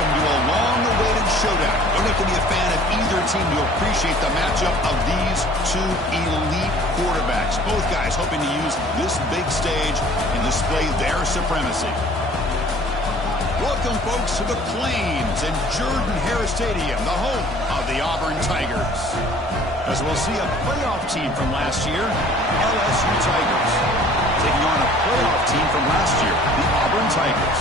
Welcome to a long-awaited showdown. You don't have to be a fan of either team to appreciate the matchup of these two elite quarterbacks. Both guys hoping to use this big stage and display their supremacy. Welcome, folks, to the Plains and Jordan-Hare Stadium, the home of the Auburn Tigers. As we'll see a playoff team from last year, LSU Tigers, taking on a playoff team from last year, the Auburn Tigers.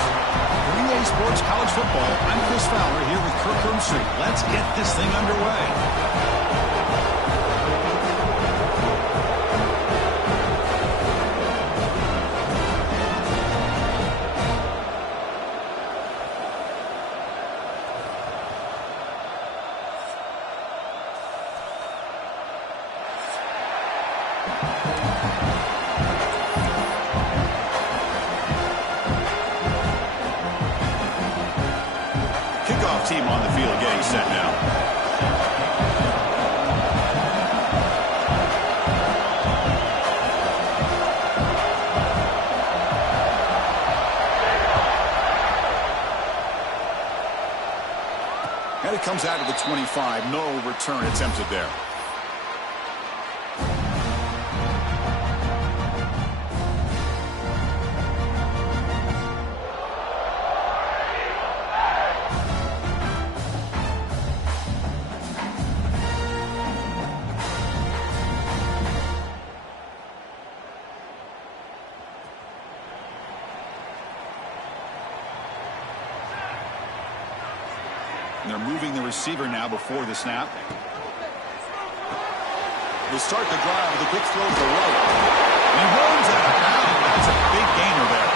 For EA Sports College Football, I'm Chris Fowler here with Kirk Herbstreit. Let's get this thing underway. Team on the field getting set now. And it comes out of the 25. No return attempted there. They're moving the receiver now before the snap. They start the drive with a quick throw to the right. And he runs out of bounds. That's a big gainer there.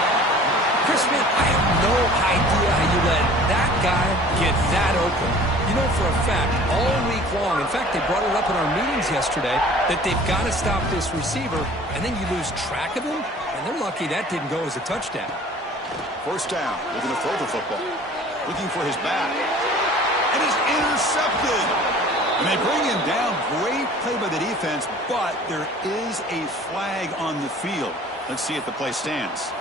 Chris, man, I have no idea how you let that guy get that open. You know for a fact, all week long, in fact, they brought it up in our meetings yesterday, that they've got to stop this receiver, and then you lose track of him, and they're lucky that didn't go as a touchdown. First down, looking to throw the football. Looking for his back. And he's intercepted. And they bring him down. Great play by the defense, but there is a flag on the field. Let's see if the play stands.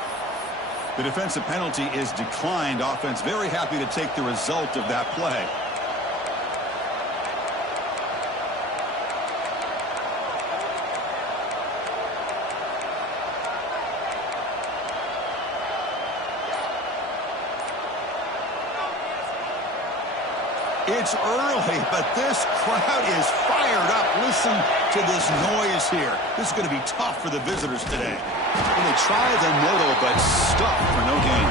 The defensive penalty is declined. Offense very happy to take the result of that play. It's early, but this crowd is fired up. Listen to this noise here. This is going to be tough for the visitors today. And they try the middle, but stuck for no gain.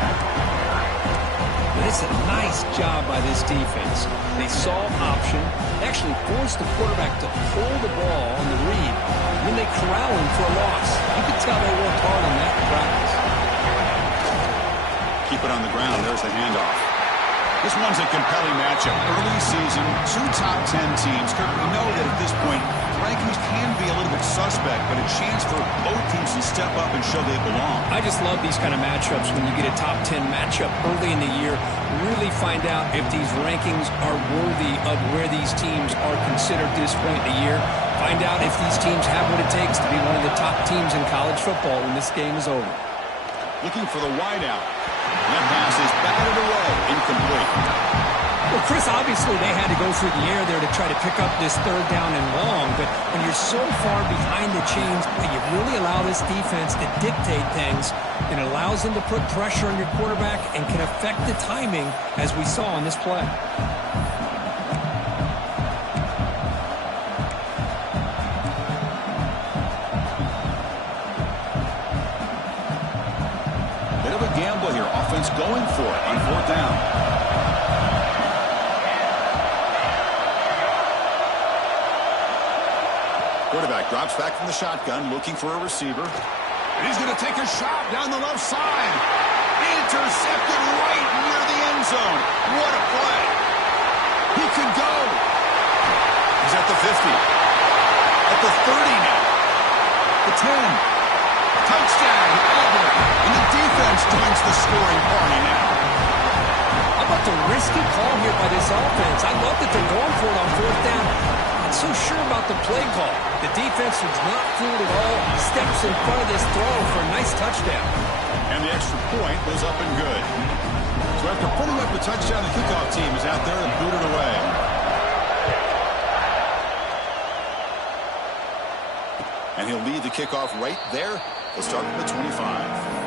It's a nice job by this defense. They saw option, actually forced the quarterback to pull the ball on the read. Then they corral him for a loss. You could tell they worked hard on that in practice. Keep it on the ground. There's the handoff. This one's a compelling matchup. Early season, two top 10 teams. Kirk, we know that at this point, rankings can be a little bit suspect, but a chance for both teams to step up and show they belong. I just love these kind of matchups when you get a top 10 matchup early in the year. Really find out if these rankings are worthy of where these teams are considered at this point in the year. Find out if these teams have what it takes to be one of the top teams in college football when this game is over. Looking for the wideout. That pass is batted away. Incomplete. Well, Chris, obviously they had to go through the air there to try to pick up this third down and long, but when you're so far behind the chains, you really allow this defense to dictate things. It allows them to put pressure on your quarterback and can affect the timing, as we saw on this play. Gamble here. Offense going for it on fourth down. Quarterback drops back from the shotgun, looking for a receiver. And he's going to take a shot down the left side. Intercepted right near the end zone. What a play. He could go. He's at the 50. At the 30 now. The 10. Touchdown, Auburn, and the defense joins the scoring party now. How about the risky call here by this offense? I love that they're going for it on fourth down. Not so sure about the play call. The defense was not fooled at all. Steps in front of this throw for a nice touchdown. And the extra point goes up and good. So After putting up a touchdown, the kickoff team is out there and booted away. And he'll lead the kickoff right there. He'll start at the 25.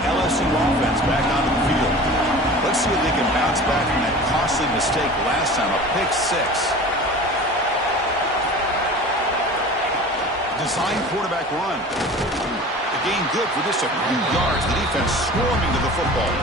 LSU offense back onto the field. Let's see if they can bounce back from that costly mistake last time, a pick six. Design quarterback run. The gain good for just a few yards. The defense swarming to the football.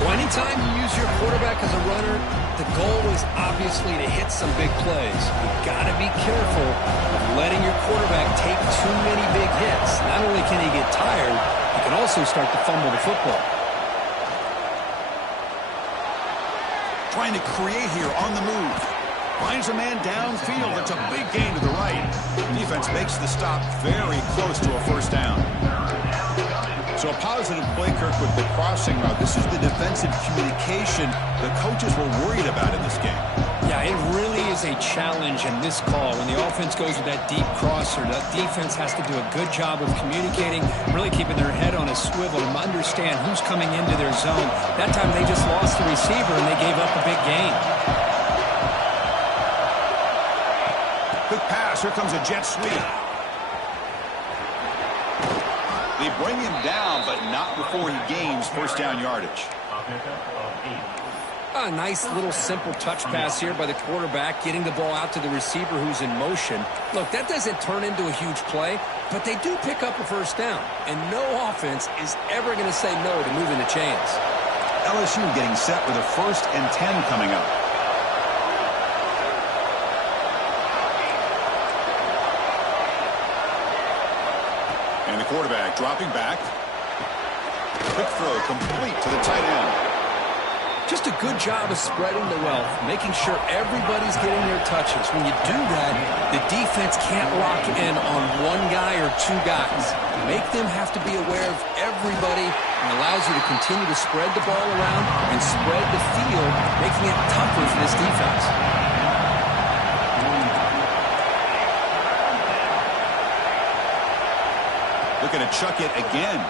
Well, anytime you use your quarterback as a runner, the goal is obviously to hit some big plays. You've got to be careful of letting your quarterback take too many big hits. Not only can he get tired, he can also start to fumble the football. Trying to create here on the move. Finds a man downfield. It's a big gain to the right. Defense makes the stop very close to a first down. So a positive play, Kirk, with the crossing route. This is the defensive communication the coaches were worried about in this game. Yeah, it really is a challenge in this call. When the offense goes with that deep crosser, that defense has to do a good job of communicating, really keeping their head on a swivel and understand who's coming into their zone. That time they just lost the receiver and they gave up a big gain. Quick pass. Here comes a jet sweep. They bring him down, but not before he gains first down yardage. A nice little simple touch pass here by the quarterback, getting the ball out to the receiver who's in motion. Look, that doesn't turn into a huge play, but they do pick up a first down, and no offense is ever going to say no to moving the chains. LSU getting set with a 1st and 10 coming up. And the quarterback dropping back. Quick throw complete to the tight end. Just a good job of spreading the wealth, making sure everybody's getting their touches. When you do that, the defense can't lock in on one guy or two guys. Make them have to be aware of everybody and allows you to continue to spread the ball around and spread the field, making it tougher for this defense. Looking to chuck it again.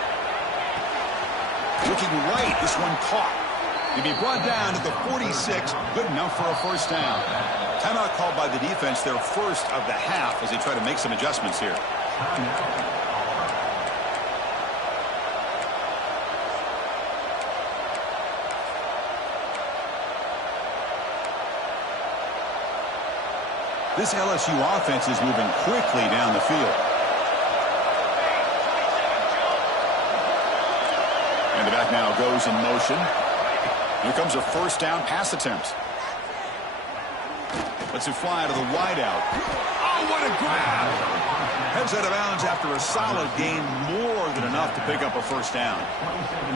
Looking right, this one caught. To be brought down at the 46, good enough for a first down. Timeout called by the defense, their first of the half, as they try to make some adjustments here. This LSU offense is moving quickly down the field. And the back now goes in motion. Here comes a first down pass attempt. Lets it fly to the wideout. Oh, what a grab! Heads out of bounds after a solid gain, more than enough to pick up a first down.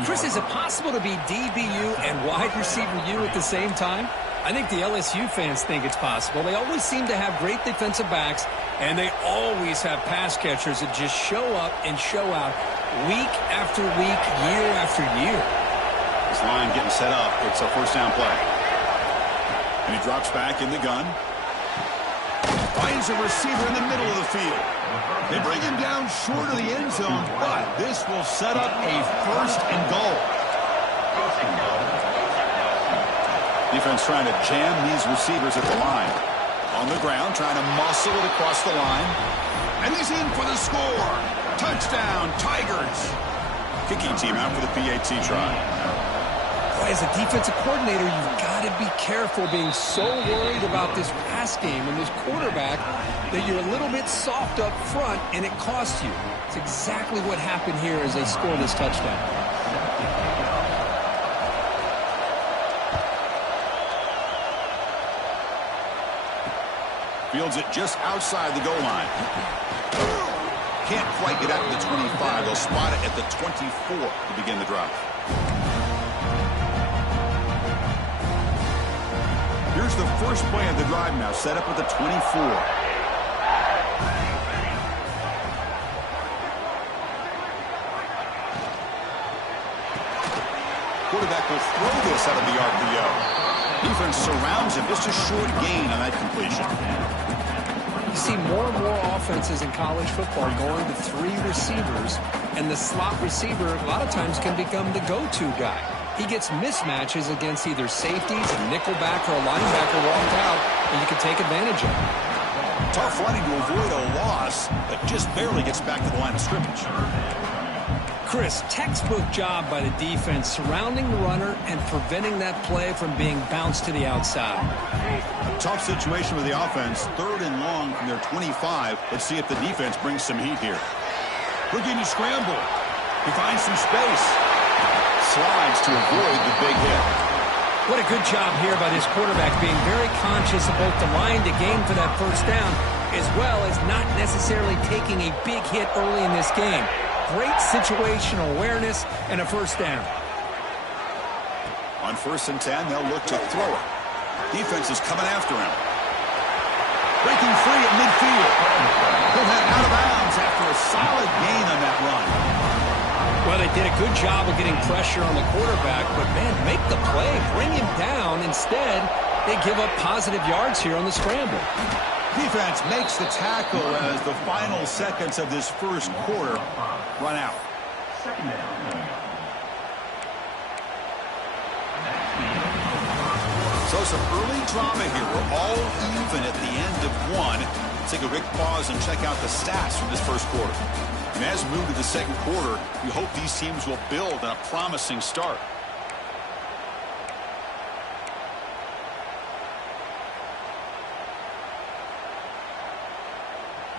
Chris, is it possible to be DBU and wide receiver U at the same time? I think the LSU fans think it's possible. They always seem to have great defensive backs, and they always have pass catchers that just show up and show out week after week, year after year. This line getting set up. It's a first down play. And he drops back in the gun. Finds a receiver in the middle of the field. They bring him down short of the end zone, but this will set up a first and goal. Defense trying to jam these receivers at the line. On the ground, trying to muscle it across the line. And he's in for the score. Touchdown, Tigers. Kicking team out for the PAT try. As a defensive coordinator, you've got to be careful being so worried about this pass game and this quarterback that you're a little bit soft up front and it costs you. It's exactly what happened here as they score this touchdown. Fields it just outside the goal line. Can't quite get out to the 25. They'll spot it at the 24 to begin the drive. Here's the first play of the drive now, set up at the 24. Quarterback will throw this out of the RPO. Defense surrounds him. Just a short gain on that completion. You see more and more offenses in college football going to 3 receivers, and the slot receiver a lot of times can become the go-to guy. He gets mismatches against either safeties, a nickelback, or a linebacker walked out, and you can take advantage of it. Tough running to avoid a loss, but just barely gets back to the line of scrimmage. Chris, textbook job by the defense surrounding the runner and preventing that play from being bounced to the outside. Tough situation with the offense. 3rd and long from their 25. Let's see if the defense brings some heat here. Looking to scramble. He finds some space. Slides to avoid the big hit. What a good job here by this quarterback, being very conscious of both the line to gain for that first down, as well as not necessarily taking a big hit early in this game. Great situational awareness and a first down. On 1st and 10, they'll look to throw it. Defense is coming after him. Breaking free at midfield. He'll head out of bounds after a solid gain on that run. Well, they did a good job of getting pressure on the quarterback, but, man, make the play, bring him down. Instead, they give up positive yards here on the scramble. Defense makes the tackle as the final seconds of this first quarter run out. So some early drama here. We're all even at the end of one. Let's take a quick pause and check out the stats from this first quarter. And as we move to the second quarter, we hope these teams will build on a promising start.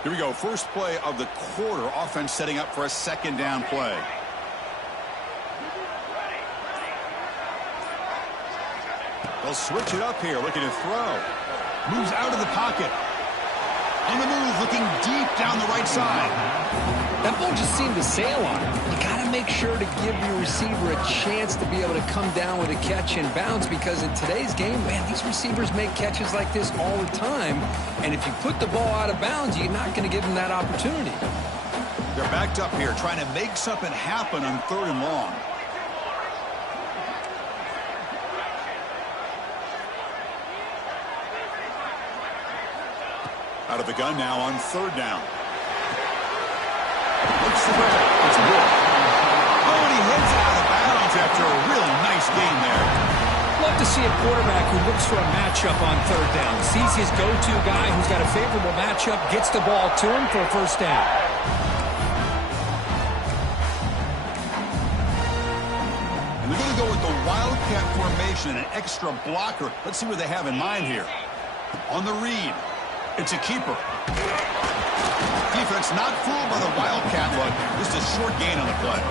Here we go. First play of the quarter. Offense setting up for a 2nd down play. They'll switch it up here, looking to throw. Moves out of the pocket. On the move, looking deep down the right side. That ball just seemed to sail on him. You got to make sure to give your receiver a chance to be able to come down with a catch and bounce, because in today's game, man, these receivers make catches like this all the time. And if you put the ball out of bounds, you're not going to give them that opportunity. They're backed up here, trying to make something happen on 3rd and long. Out of the gun now on 3rd down. Looks to throw. It's good. Oh, and he heads out of bounds after a really nice gain there. Love to see a quarterback who looks for a matchup on 3rd down. Sees his go-to guy who's got a favorable matchup, gets the ball to him for a first down. And they're going to go with the Wildcat formation and an extra blocker. Let's see what they have in mind here. On the read. It's a keeper. Defense not fooled by the Wildcat look. Just a short gain on the play.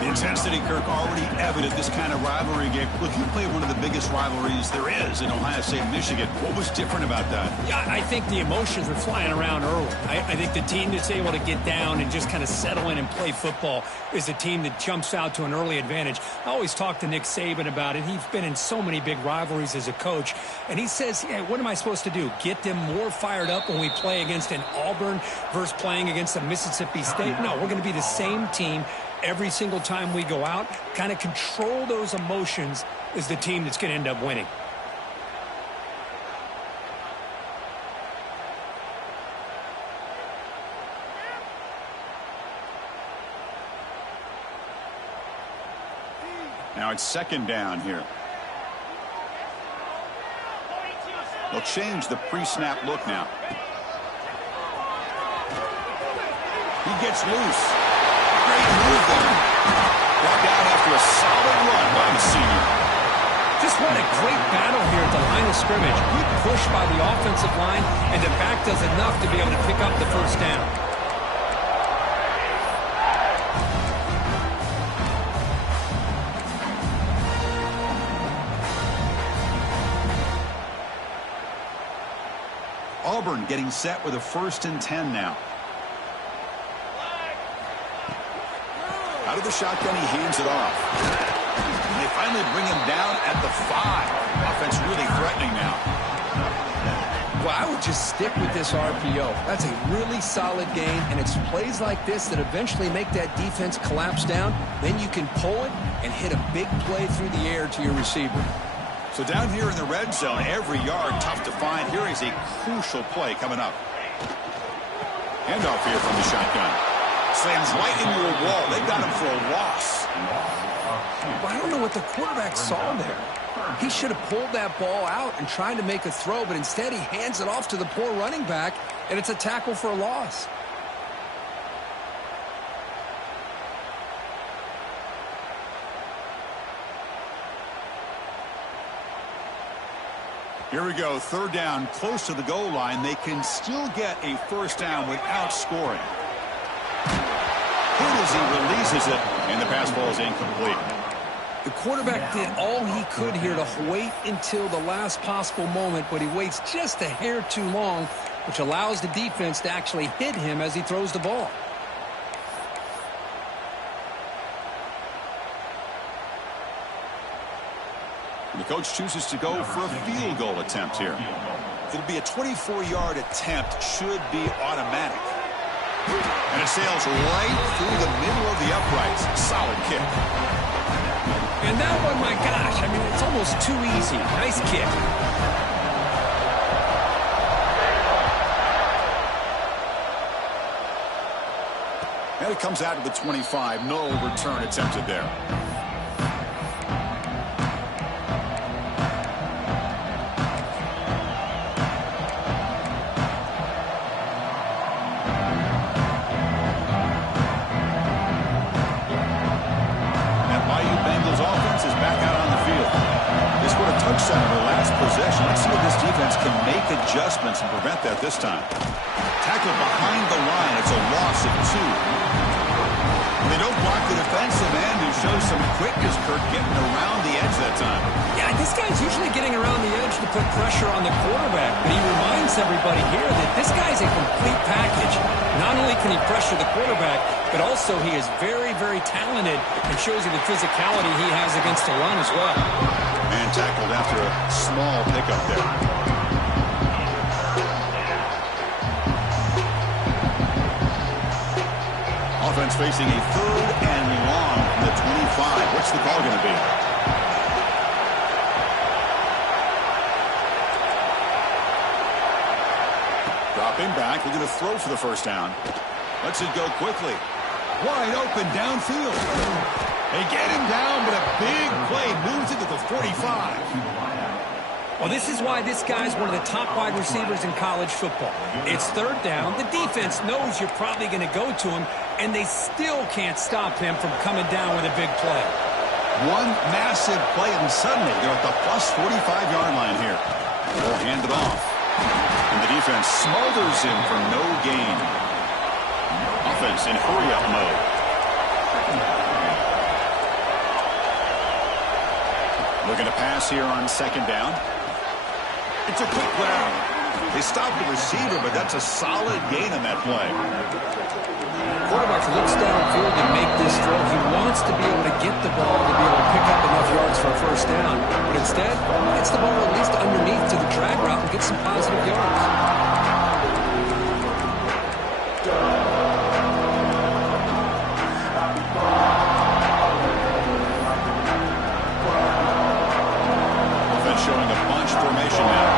The intensity, Kirk, already evident this kind of rivalry game. Look, you played one of the biggest rivalries there is in Ohio State and Michigan. What was different about that? Yeah, I think the emotions were flying around early. I think the team that's able to get down and just kind of settle in and play football is the team that jumps out to an early advantage. I always talk to Nick Saban about it. He's been in so many big rivalries as a coach, and he says, yeah, what am I supposed to do? Get them more fired up when we play against an Auburn versus playing against a Mississippi State? No, we're going to be the same team every single time we go out. Kind of control those emotions is the team that's going to end up winning. Now it's 2nd down here. They'll change the pre-snap look now. He gets loose. Great move there. Brought down after a solid run by the senior. Just what a great battle here at the line of scrimmage. Good push by the offensive line, and the back does enough to be able to pick up the first down. Auburn getting set with a 1st and 10 now. Out of the shotgun, he hands it off. And they finally bring him down at the 5. Offense really threatening now. Well, I would just stick with this RPO. That's a really solid game, and it's plays like this that eventually make that defense collapse down. Then you can pull it and hit a big play through the air to your receiver. So down here in the red zone, every yard tough to find. Here is a crucial play coming up. Handoff here from the shotgun. Slams right into a wall. They got him for a loss. Well, I don't know what the quarterback saw there. He should have pulled that ball out and tried to make a throw, but instead he hands it off to the poor running back, and it's a tackle for a loss. Here we go, third down, close to the goal line. They can still get a first down without scoring. Hit as he releases it, and the pass ball is incomplete. The quarterback did all he could here to wait until the last possible moment, but he waits just a hair too long, which allows the defense to actually hit him as he throws the ball. The coach chooses to go for a field goal attempt here. It'll be a 24-yard attempt, should be automatic. And it sails right through the middle of the uprights. Solid kick. And that one, my gosh, I mean, it's almost too easy. Nice kick. And it comes out to the 25. No return attempted there. Touchdown in their last possession. Let's see if this defense can make adjustments and prevent that this time. Tackled behind the line. It's a loss of 2. They don't block the defensive end, who shows some quickness, Kurt, getting around the edge that time. Yeah, this guy's usually getting around the edge to put pressure on the quarterback, but he reminds everybody here that this guy's a complete package. Not only can he pressure the quarterback, but also he is very, very talented and shows you the physicality he has against the run as well. And tackled after a small pickup there. Offense facing a third and long from the 25. What's the call going to be? Dropping back, looking to throw for the first down. Lets it go quickly. Wide open downfield. They get him down, but a big play moves it to the 45. Well, this is why this guy's one of the top wide receivers in college football. It's third down. The defense knows you're probably going to go to him, and they still can't stop him from coming down with a big play. One massive play, and suddenly they're at the plus 45-yard line here. They'll hand it off. And the defense smothers him for no gain. Offense in hurry-up mode. Looking to pass here on second down. It's a quick grab. They stopped the receiver, but that's a solid gain on that play. Quarterback looks downfield to make this throw. He wants to be able to get the ball to be able to pick up enough yards for a first down. But instead, gets the ball at least underneath to the drag route and gets some positive yards. Showing a bunch formation now.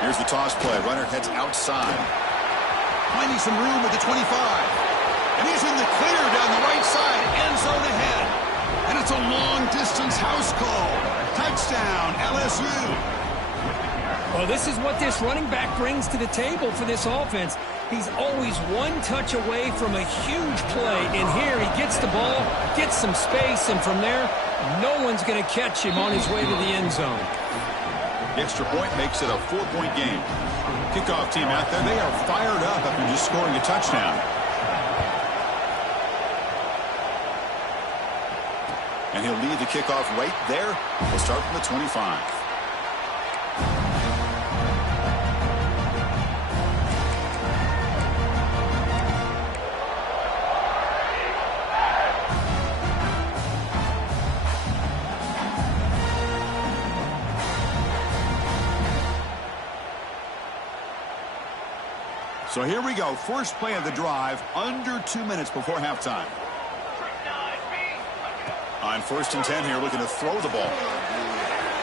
Here's the toss play. Runner heads outside. Finding some room at the 25. And he's in the clear down the right side. End zone ahead. And it's a long-distance house call. Touchdown, LSU. Well, this is what this running back brings to the table for this offense. He's always one touch away from a huge play, and here he gets the ball, gets some space, and from there, no one's going to catch him on his way to the end zone. The extra point makes it a 4-point game. Kickoff team out there, they are fired up after just scoring a touchdown. And he'll lead the kickoff right there. We'll start from the 25. So here we go. First play of the drive, under 2 minutes before halftime. On 1st and 10 here, looking to throw the ball.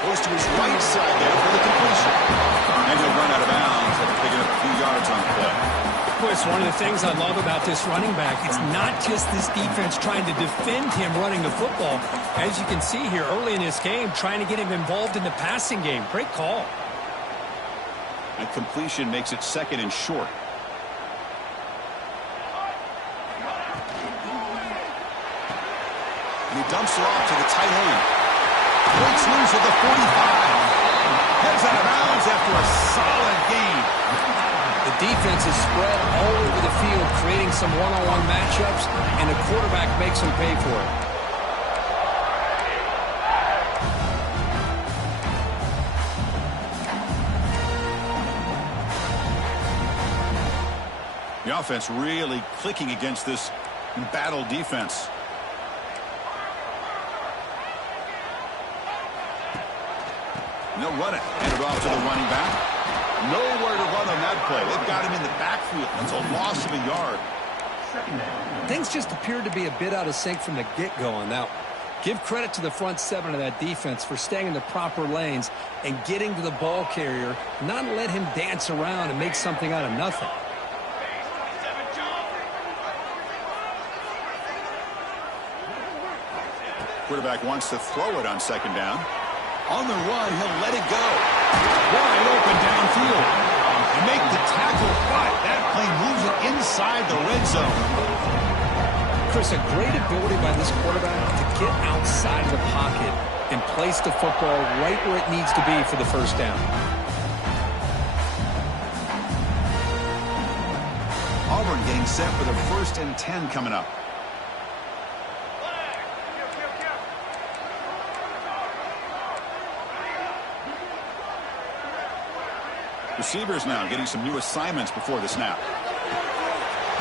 Goes to his right side there for the completion. And he'll run out of bounds after picking up a few yards on the play. Chris, one of the things I love about this running back, it's not just this defense trying to defend him running the football. As you can see here early in this game, trying to get him involved in the passing game. Great call. And completion makes it 2nd and short. And he dumps it off to the tight end. Breaks loose at the 45. Heads out of bounds after a solid gain. The defense is spread all over the field, creating some one-on-one matchups, and the quarterback makes them pay for it. The offense really clicking against this battle defense. And they'll run it. Hand it off to the running back. Nowhere to run on that play. They've got him in the backfield. That's a loss of a yard. Things just appeared to be a bit out of sync from the get-go on that one. Give credit to the front 7 of that defense for staying in the proper lanes and getting to the ball carrier, not let him dance around and make something out of nothing. Quarterback wants to throw it on 2nd down. On the run, he'll let it go. Wide open downfield. And make the tackle, but that play moves it inside the red zone. Chris, a great ability by this quarterback to get outside of the pocket and place the football right where it needs to be for the 1st down. Auburn getting set for the 1st and 10 coming up. Receivers now getting some new assignments before the snap.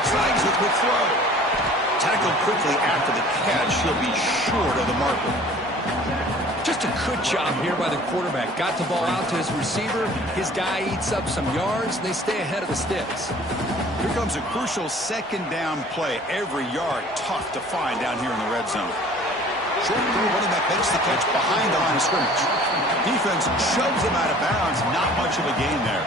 Slides the quick throw. Tackled quickly after the catch. He'll be short of the marker. Just a good job here by the quarterback. Got the ball out to his receiver. His guy eats up some yards. They stay ahead of the sticks. Here comes a crucial 2nd down play. Every yard tough to find down here in the red zone. Short throw, running back makes the catch behind the line of scrimmage. Defense shoves him out of bounds. Not much of a gain there.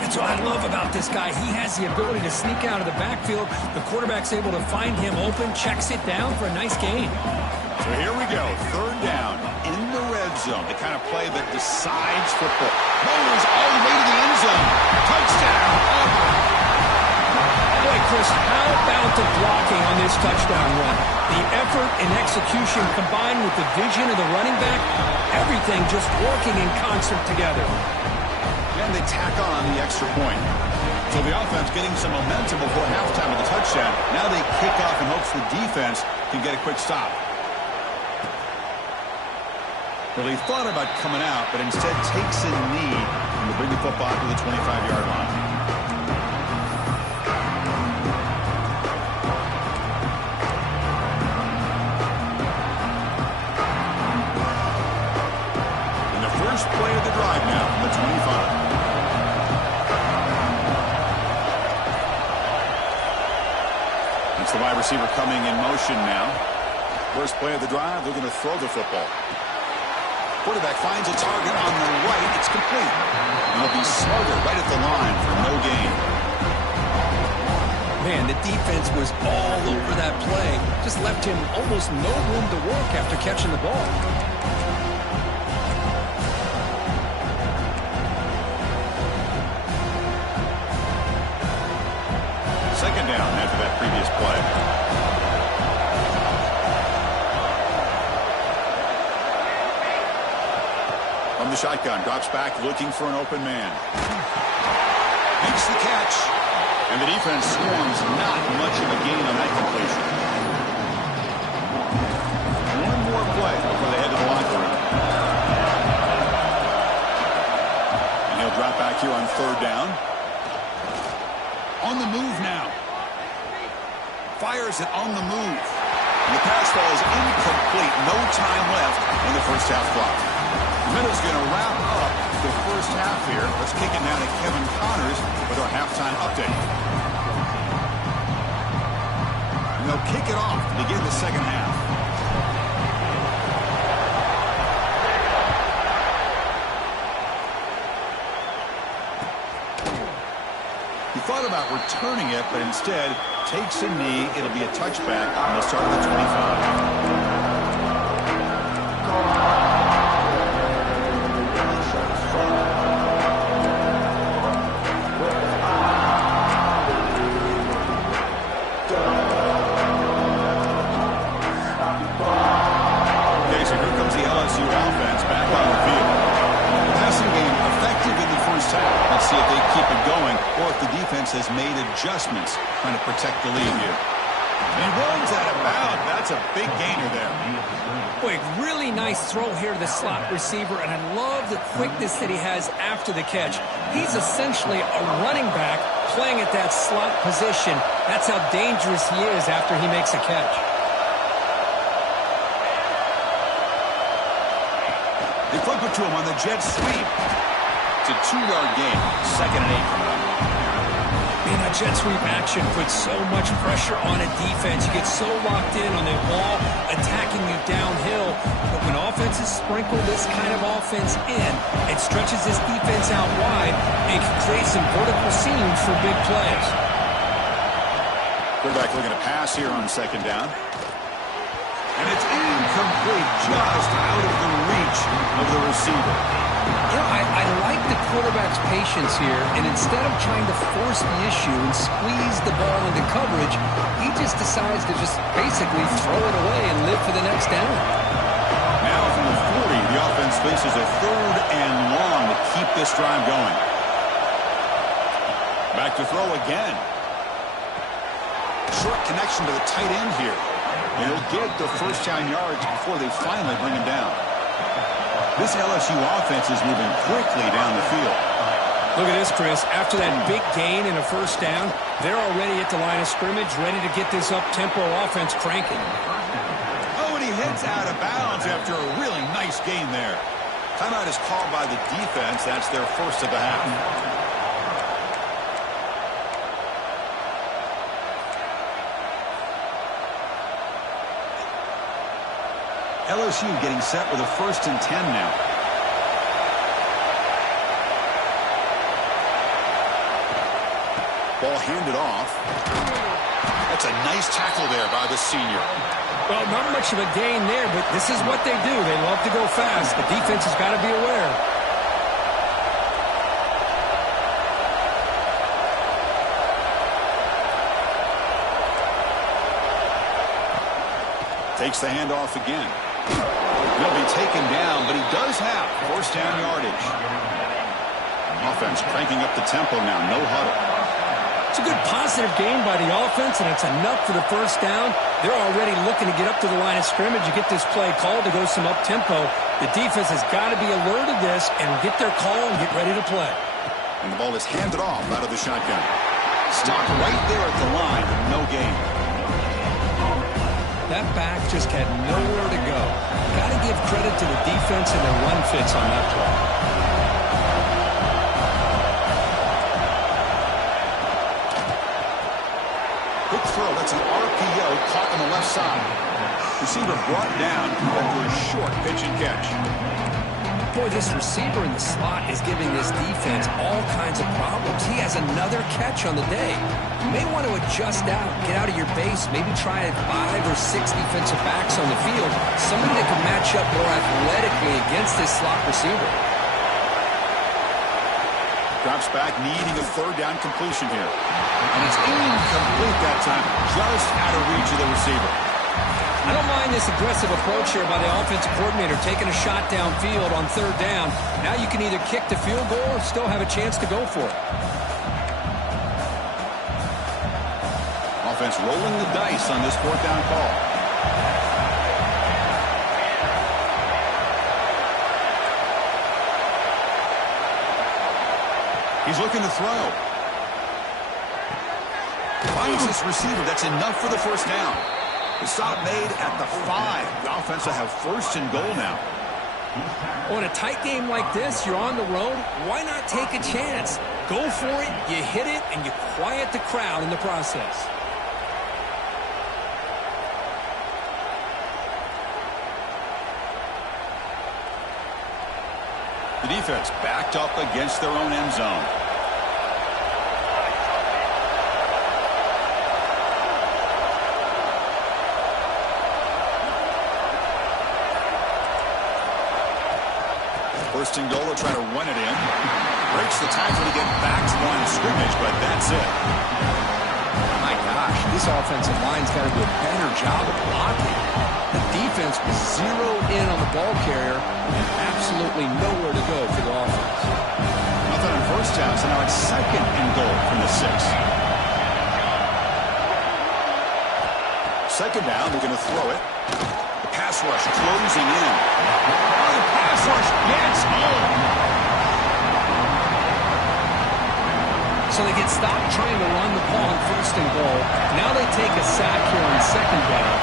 That's what I love about this guy. He has the ability to sneak out of the backfield. The quarterback's able to find him open, checks it down for a nice gain. So here we go. 3rd down in the red zone. The kind of play that decides football. Bowlers all the way to the end zone. Touchdown, Auburn. Boy, Chris, how about the blocking on this touchdown run? The effort and execution combined with the vision of the running back, everything just working in concert together. And they tack on the extra point. So the offense getting some momentum before halftime of the touchdown. Now they kick off in hopes the defense can get a quick stop. Well, he thought about coming out, but instead takes a knee and will bring the football to the 25-yard line. First play of the drive now from the 25. It's the wide receiver coming in motion now. First play of the drive, they're going to throw the football. Quarterback finds a target on the right. It's complete. And he'll be smothered right at the line for no gain. Man, the defense was all over that play. Just left him almost no room to work after catching the ball. 2nd down after that previous play. From the shotgun, drops back looking for an open man. Makes the catch. And the defense swarms. Not much of a gain on that completion. One more play before they head to the locker room. And he'll drop back here on 3rd down. On the move now. Fires it on the move. And the pass ball is incomplete. No time left in the first half clock. The Meadows going to wrap up the first half here. Let's kick it down to Kevin Connors with our halftime update. And they'll kick it off to begin the second half. about returning it, but instead takes a knee. It'll be a touchback on the start of the 25. Let's see if they keep it going or if the defense has made adjustments trying to protect the lead here. He runs out of bounds. That's a big gainer there. Boy, really nice throw here to the slot receiver, and I love the quickness that he has after the catch. He's essentially a running back playing at that slot position. That's how dangerous he is after he makes a catch. They flip it to him on the jet sweep. It's a 2-yard gain. 2nd and 8. Man, that jet sweep action puts so much pressure on a defense. You get so locked in on the ball attacking you downhill. But when offenses sprinkle this kind of offense in, it stretches this defense out wide and can create some vertical seams for big plays. Quarterback looking to pass here on 2nd down. And it's incomplete, just out of the reach of the receiver. You know, I like the quarterback's patience here, and instead of trying to force the issue and squeeze the ball into coverage, he just decides to just basically throw it away and live for the next down. Now from the 40, the offense faces a 3rd and long to keep this drive going. Back to throw again. Short connection to the tight end here. And he'll get the 1st down yards before they finally bring him down. This LSU offense is moving quickly down the field. Look at this, Chris. After that big gain and a 1st down, they're already at the line of scrimmage, ready to get this up-tempo offense cranking. Oh, and he heads out of bounds after a really nice gain there. Timeout is called by the defense. That's their 1st of the half. LSU getting set with a 1st and 10 now. Ball handed off. That's a nice tackle there by the senior. Well, not much of a gain there, but this is what they do. They love to go fast. The defense has got to be aware. Takes the handoff again. He'll be taken down, but he does have 1st down yardage. Offense cranking up the tempo now. No huddle. It's a good positive game by the offense, and it's enough for the 1st down. They're already looking to get up to the line of scrimmage and get this play called to go some up-tempo. The defense has got to be alert of this and get their call and get ready to play. And the ball is handed off out of the shotgun. Stopped right there at the line. No gain. That back just had nowhere to go. Got to give credit to the defense and their run fits on that play. Quick throw. That's an RPO caught on the left side. Receiver brought down after a short pitch and catch. Boy, this receiver in the slot is giving this defense all kinds of problems. He has another catch on the day. You may want to adjust out, get out of your base, maybe try 5 or 6 defensive backs on the field, somebody that can match up more athletically against this slot receiver. Drops back, needing a 3rd down completion here. And it's incomplete that time, just out of reach of the receiver. I don't mind this aggressive approach here by the offensive coordinator, taking a shot downfield on 3rd down. Now you can either kick the field goal or still have a chance to go for it. Offense rolling the dice on this 4th down call. He's looking to throw. Finds this receiver. That's enough for the 1st down. The stop made at the 5. The offense will have 1st and goal now. On a tight game like this, you're on the road. Why not take a chance? Go for it, you hit it, and you quiet the crowd in the process. The defense backed up against their own end zone. First and goal, they'll try to run it in. Breaks the tackle to get back to the line of scrimmage, but that's it. My gosh, this offensive line's got to do a better job of blocking. The defense was zeroed in on the ball carrier and absolutely nowhere to go for the offense. Nothing on first down, so now it's second and goal from the 6. Second down, they're going to throw it. The pass rush closing in. Oh, the pass rush gets home. So they get stopped trying to run the ball on first and goal. Now they take a sack here on second down.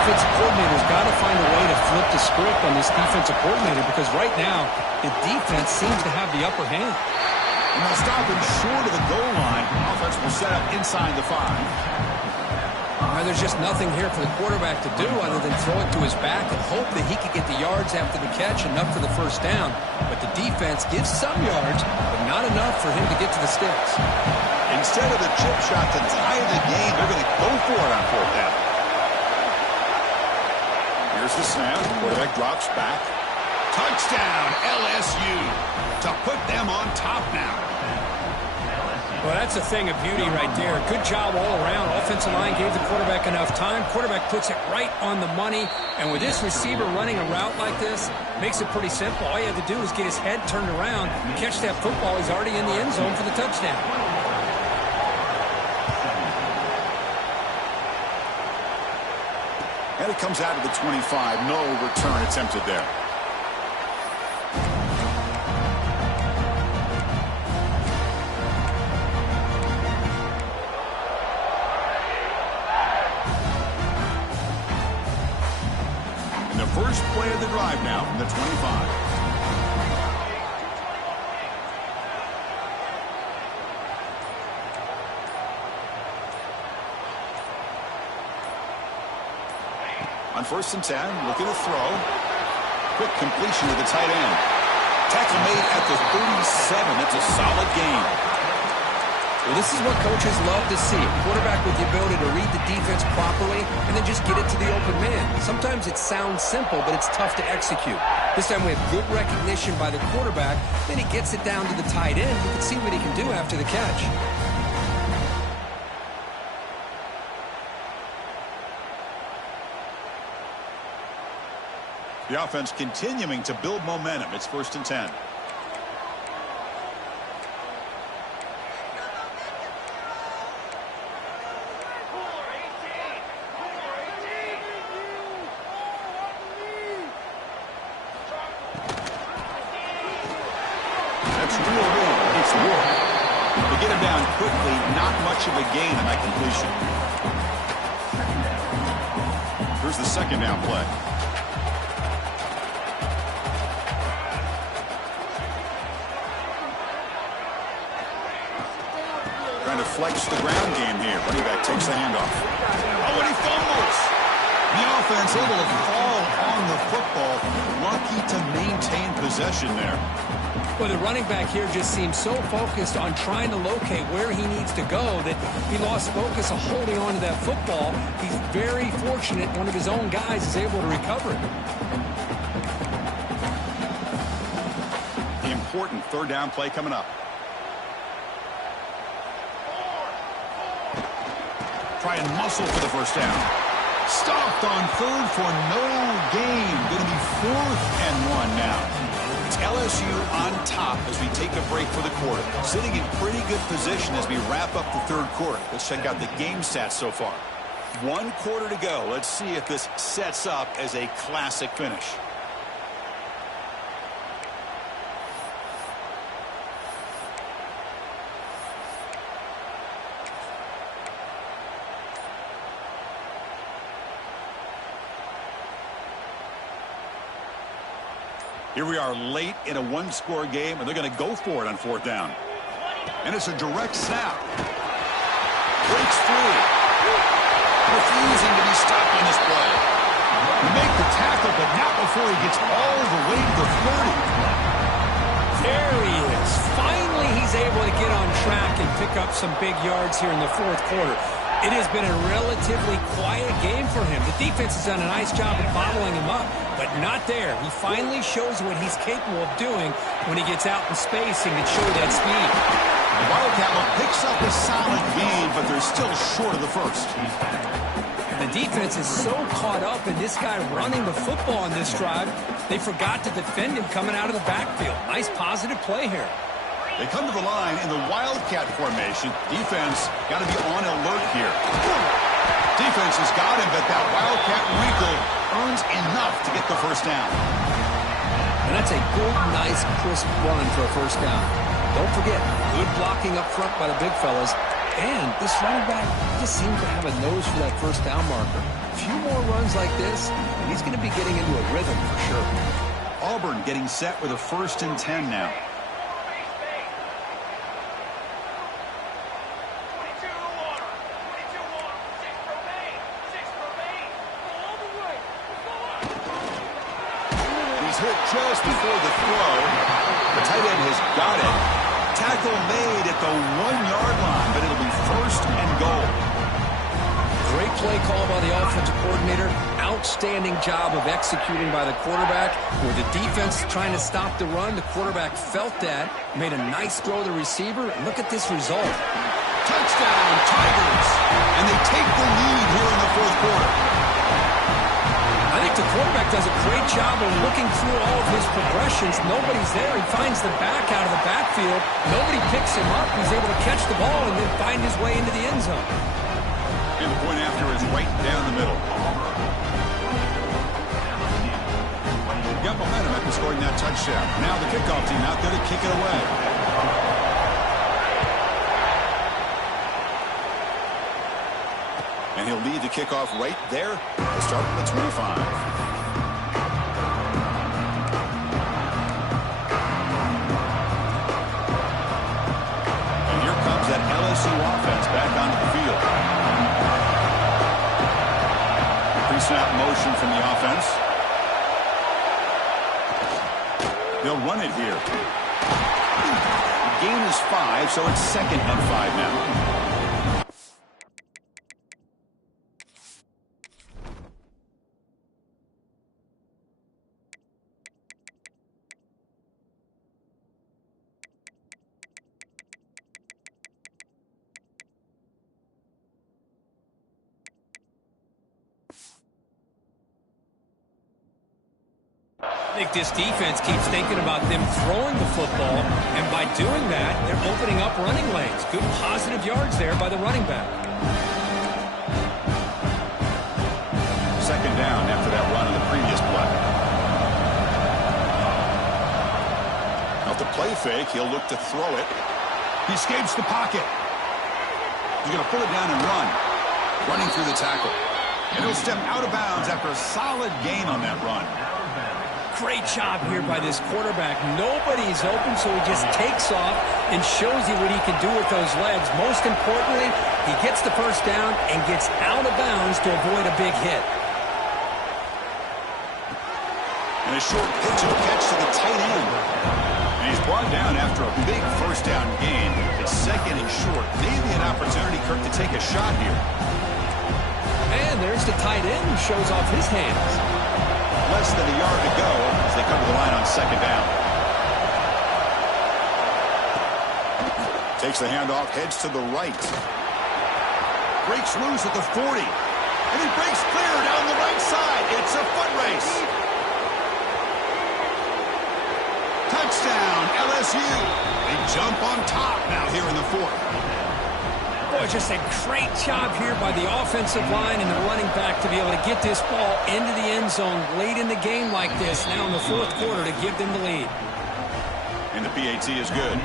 Offensive coordinator's got to find a way to flip the script on this defensive coordinator because right now the defense seems to have the upper hand. And they'll stop him short of the goal line. Offense will set up inside the 5. There's just nothing here for the quarterback to do other than throw it to his back and hope that he could get the yards after the catch, enough for the first down. But the defense gives some yards, but not enough for him to get to the sticks. Instead of the chip shot to tie the game, they're going to go for it on fourth down. Here's the snap. Quarterback drops back. Touchdown, LSU, to put them on top now. Well, that's a thing of beauty right there. Good job all around. Offensive line gave the quarterback enough time. Quarterback puts it right on the money. And with this receiver running a route like this, makes it pretty simple. All you have to do is get his head turned around, catch that football. He's already in the end zone for the touchdown. And it comes out of the 25. No return attempted there. First play of the drive now from the 25. On first and 10, looking to throw. Quick completion to the tight end. Tackle made at the 37. That's a solid gain. Well, this is what coaches love to see. A quarterback with the ability to read the defense properly and then just get it to the open man. Sometimes it sounds simple, but it's tough to execute. This time we have good recognition by the quarterback. Then he gets it down to the tight end. You can see what he can do after the catch. The offense continuing to build momentum. It's first and 10. Of a gain on that completion. Here's the second down play. Trying to flex the ground game here. Running back takes the handoff. Oh, and he fumbles. The offense able to fall on the football. Lucky to maintain possession there. Well, the running back here just seems so focused on trying to locate where he needs to go that he lost focus of holding on to that football. He's very fortunate one of his own guys is able to recover it. The important third down play coming up. Try and muscle for the first down. Stopped on third for no gain. Going to be 4th and 1 now. It's LSU on top as we take a break for the quarter. Sitting in pretty good position as we wrap up the third quarter. Let's check out the game stats so far. 1 quarter to go. Let's see if this sets up as a classic finish. Here we are late in a one-score game, and they're going to go for it on fourth down. And it's a direct snap. Breaks free. Refusing to be stopped on this play. Make the tackle, but not before he gets all the way to the 30. There he is. Finally, he's able to get on track and pick up some big yards here in the fourth quarter. It has been a relatively quiet game for him. The defense has done a nice job of bottling him up, but not there. He finally shows what he's capable of doing when he gets out in space and can show that speed. The Wildcat picks up a solid game, but they're still short of the first. And the defense is so caught up in this guy running the football in this drive, they forgot to defend him coming out of the backfield. Nice positive play here. They come to the line in the Wildcat formation. Defense got to be on alert here. Defense has got him, but that Wildcat wrinkle earns enough to get the first down. And that's a good, nice, crisp run for a first down. Don't forget, good blocking up front by the big fellas. And this running back just seems to have a nose for that first down marker. A few more runs like this, and he's going to be getting into a rhythm for sure. Auburn getting set with a 1st and 10 now. Hit just before the throw. The tight end has got it. Tackle made at the 1-yard line, but it'll be 1st and goal. Great play call by the offensive coordinator. Outstanding job of executing by the quarterback. With the defense trying to stop the run, the quarterback felt that, made a nice throw to the receiver, and look at this result. Touchdown, Tigers! And they take the lead here in the 4th quarter. I think the quarterback does a great job of looking through all of his progressions. Nobody's there. He finds the back out of the backfield. Nobody picks him up. He's able to catch the ball and then find his way into the end zone. And the point after is right down the middle. Got momentum after scoring that touchdown. Now the kickoff team out there to kick it away. And he'll lead the kickoff right there to start from the 25. And here comes that LSU offense back onto the field. Pre-snap motion from the offense. They'll run it here. The gain is 5, so it's 2nd and 5 now. I think this defense keeps thinking about them throwing the football, and by doing that, they're opening up running lanes. Good positive yards there by the running back. 2nd down after that run on the previous play. Now, to play fake, he'll look to throw it. He escapes the pocket. He's going to pull it down and run. Running through the tackle. And he'll step out of bounds after a solid gain on that run. Great job here by this quarterback. Nobody's open, so he just takes off and shows you what he can do with those legs. Most importantly, he gets the first down and gets out of bounds to avoid a big hit. And a short pitch and catch to the tight end. And he's brought down after a big first down gain. It's 2nd and short. Maybe an opportunity, Kirk, to take a shot here. And there's the tight end who shows off his hands. Less than a yard to go as they come to the line on 2nd down. Takes the handoff, heads to the right. Breaks loose at the 40. And he breaks clear down the right side. It's a foot race. Touchdown, LSU. They jump on top now here in the 4th. Boy, just a great job here by the offensive line and the running back to be able to get this ball into the end zone late in the game like this, now in the 4th quarter, to give them the lead. And the PAT is good.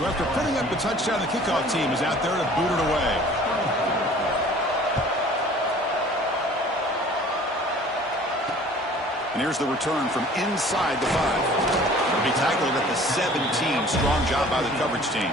So after putting up the touchdown, the kickoff team is out there to boot it away. And here's the return from inside the 5. It'll be tackled at the 17. Strong job by the coverage team.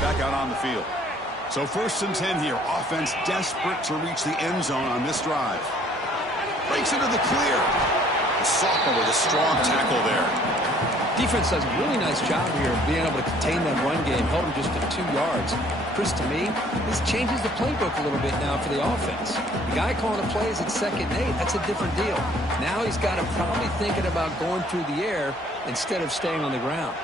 Back out on the field. So 1st and 10 here. Offense desperate to reach the end zone on this drive. Breaks into the clear. The sophomore with a strong tackle there. Defense does a really nice job here of being able to contain that run game, held him just to 2 yards. Chris, to me, this changes the playbook a little bit now for the offense. The guy calling the plays at 2nd and 8, that's a different deal. Now he's got him probably thinking about going through the air instead of staying on the ground.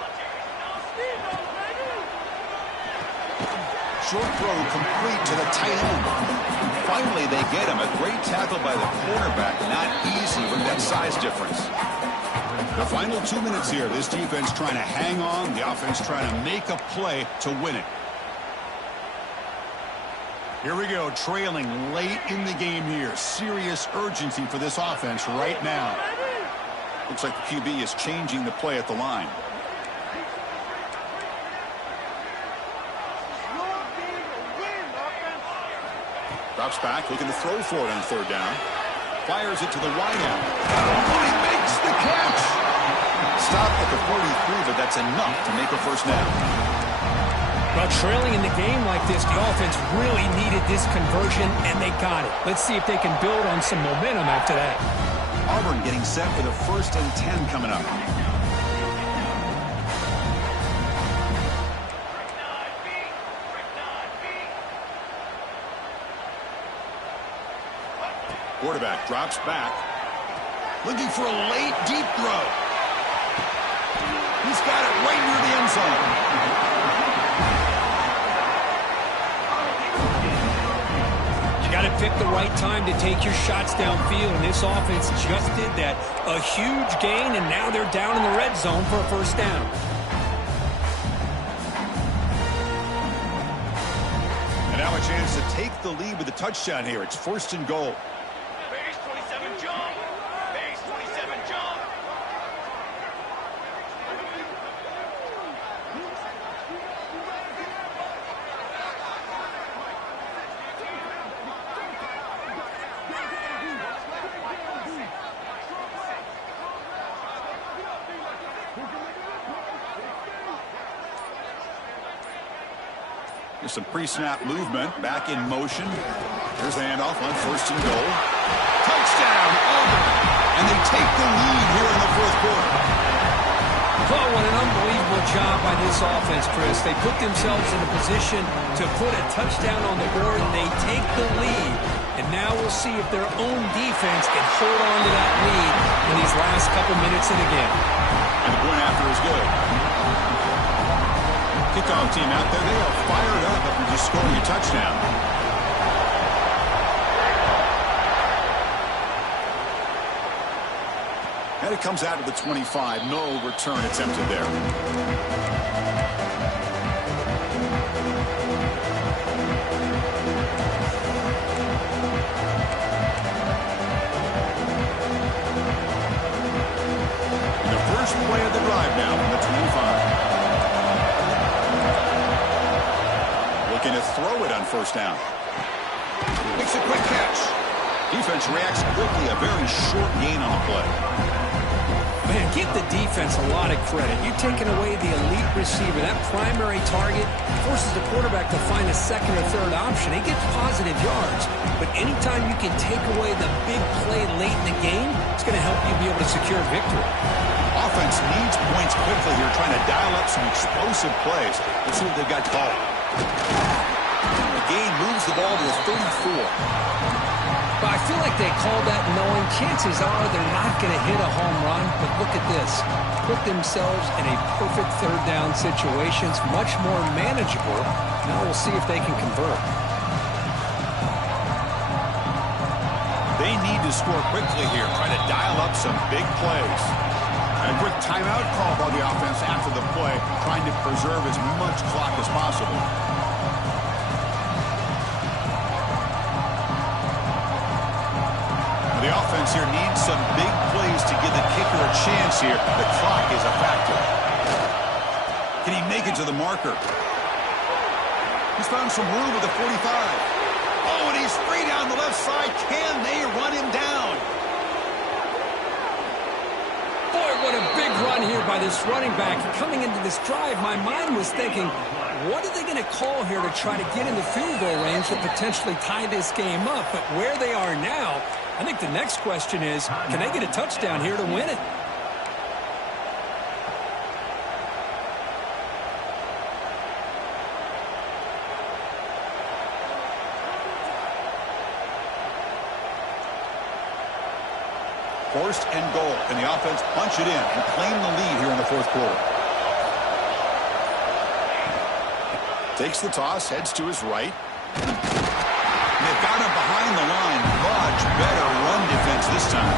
Short throw complete to the tight end. Finally, they get him. A great tackle by the cornerback. Not easy with that size difference. The final 2 minutes here. This defense trying to hang on. The offense trying to make a play to win it. Here we go. Trailing late in the game here. Serious urgency for this offense right now. Looks like the QB is changing the play at the line. Drops back, looking to throw for it on 3rd down. Fires it to the wideout. Oh, he makes the catch! Stop at the 43, but that's enough to make a 1st down. Well, trailing in the game like this, the offense really needed this conversion, and they got it. Let's see if they can build on some momentum after that. Auburn getting set for the 1st and 10 coming up. Quarterback drops back. Looking for a late, deep throw. He's got it right near the end zone. You got to pick the right time to take your shots downfield, and this offense just did that. A huge gain, and now they're down in the red zone for a 1st down. And now a chance to take the lead with a touchdown here. It's 1st and goal. There's some pre-snap movement. Back in motion. Here's the handoff on 1st and goal. Touchdown, Auburn! And they take the lead here in the 4th quarter. Oh, what an unbelievable job by this offense, Chris. They put themselves in a position to put a touchdown on the board, and they take the lead. And now we'll see if their own defense can hold on to that lead in these last couple minutes of the game. And the point after is good. Kickoff team out there, they are fired up after just scoring a touchdown. And it comes out to the 25. No return attempted there. And the first play of the drive now from the 25. Looking to throw it on 1st down. Makes a quick catch. Defense reacts quickly. A very short gain on the play. Man, give the defense a lot of credit. You're taking away the elite receiver. That primary target forces the quarterback to find a 2nd or 3rd option. He gets positive yards. But anytime you can take away the big play late in the game, it's going to help you be able to secure victory. Offense needs points quickly here, trying to dial up some explosive plays. Let's see what they've got called. The game moves the ball to the 34. But I feel like they called that knowing chances are they're not going to hit a home run. But look at this. Put themselves in a perfect 3rd down situation. It's much more manageable. Now we'll see if they can convert. They need to score quickly here, trying to dial up some big plays. And a quick timeout call by the offense after the play, trying to preserve as much clock as possible. The offense here needs some big plays to give the kicker a chance here. The clock is a factor. Can he make it to the marker? He's found some room at the 45. Oh, and he's free down the left side. Can they run him down? Boy, what a big run here by this running back. Coming into this drive, my mind was thinking, what are they going to call here to try to get in the field goal range to potentially tie this game up? But where they are now, I think the next question is, can they get a touchdown here to win it? First and goal, and the offense punch it in and claim the lead here in the fourth quarter. Takes the toss, heads to his right. And they've got him behind the line. Much better run defense this time.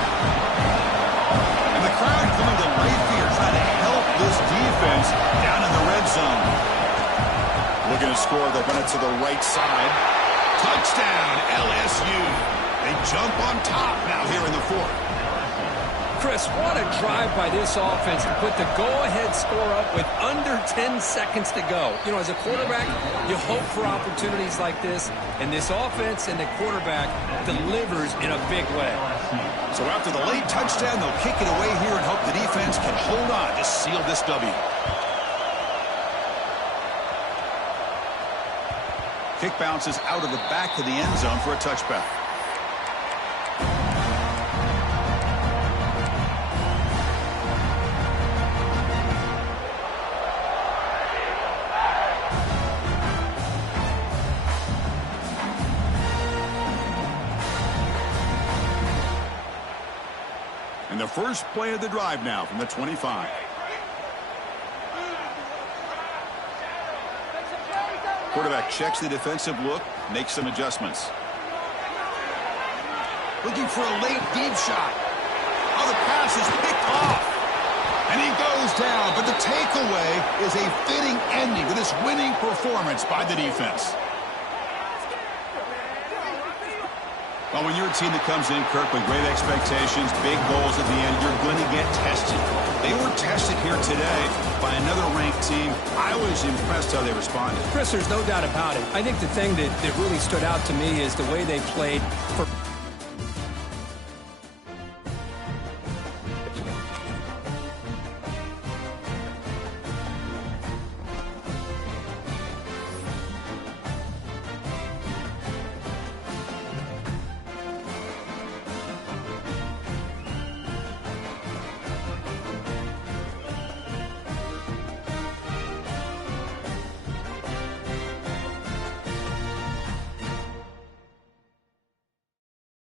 And the crowd coming to right field trying to help this defense down in the red zone. Looking to score, they'll run it to the right side. Touchdown, LSU. They jump on top now here in the fourth. Chris, what a drive by this offense to put the go-ahead score up with under 10 seconds to go. You know, as a quarterback, you hope for opportunities like this, and this offense and the quarterback delivers in a big way. So after the late touchdown, they'll kick it away here and hope the defense can hold on to seal this W. Kick bounces out of the back of the end zone for a touchback. And the first play of the drive now from the 25. Quarterback checks the defensive look, makes some adjustments. Looking for a late deep shot. Oh, the pass is picked off. And he goes down, but the takeaway is a fitting ending to this winning performance by the defense. Well, when you're a team that comes in, Kirk, with great expectations, big goals at the end, you're going to get tested. They were tested here today by another ranked team. I was impressed how they responded. Chris, there's no doubt about it. I think the thing that really stood out to me is the way they played for